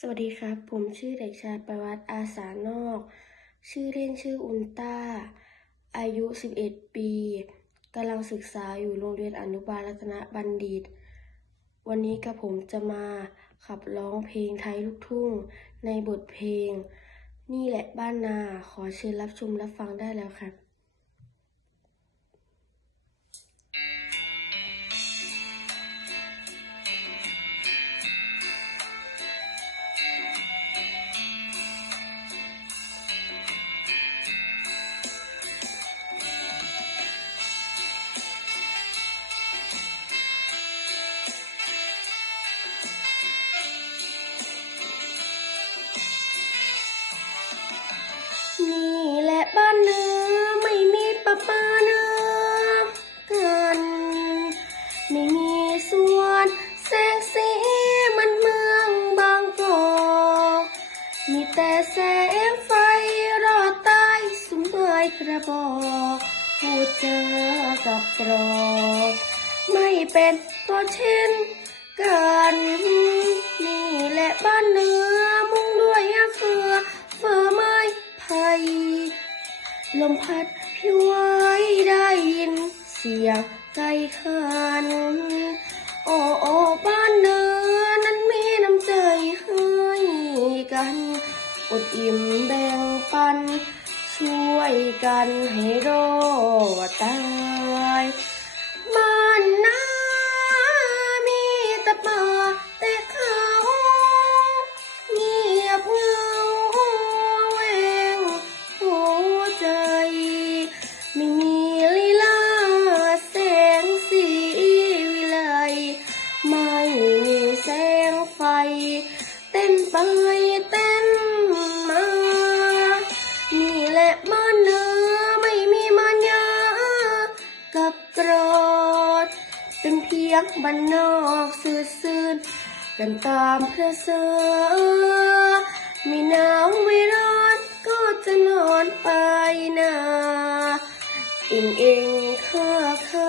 สวัสดีครับ ผมชื่อเด็กชายประวัติอาสานอก ชื่อเล่นชื่ออุลต้า อายุ 11 ปีกำลังศึกษาอยู่โรงเรียนอนุบาลรัตนบัณฑิต วันนี้กับผมจะมาขับร้องเพลงไทยลูกทุ่ง ในบทเพลง นี่แหละบ้านนาขอเชิญรับชมรับฟังได้แล้วครับ บ้านเนื้อไม่มีปะปาเนื้อกันไม่มีสวนแสงสีมันเมืองบางกอกมีแต่แสงไฟรอดใต้สุมเบยกระบอกพูดเจอกับกรอกไม่เป็นก็เช่นกันนี่แหละบ้านเนื้อ ลมพัดพิวไว้ได้ยิน เสียงไก่ขัน โอ้โอ้บ้านเนื้อนั้นมีน้ำใจให้กันอดอิ่มแบ่งปัน ช่วยกันให้รอดตาย ไปเต้นมา นี่แหละบ้านเนื้อไม่มีมารยากับกรอด เป็นเพียงบ้านนอกสื่อซื่นกันตามพระเสือไม่หนาวไม่ร้อนก็จะนอนไปนาอิงอิงคอเคอ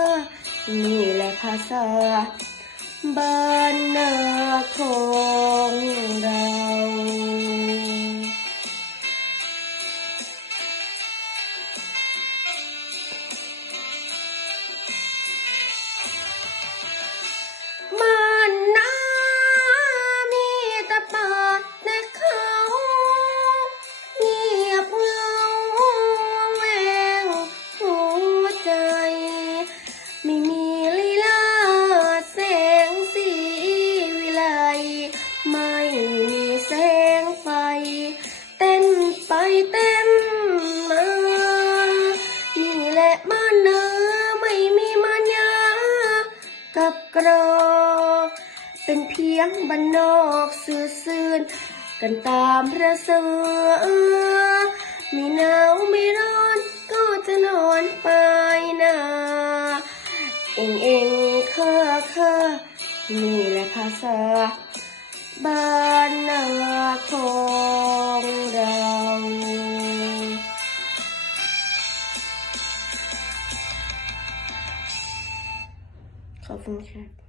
นี่แหละภาษาบ้านนาของเรา กรอ เป็นเพียงบ้านอกสื่อซื่นกันตามพระเสือไม่หนาวไม่ร้อนก็จะนอนไปนาเองเองเคอเคอนี่แหละภาษาบ้านนาของ ขอบคุณครับ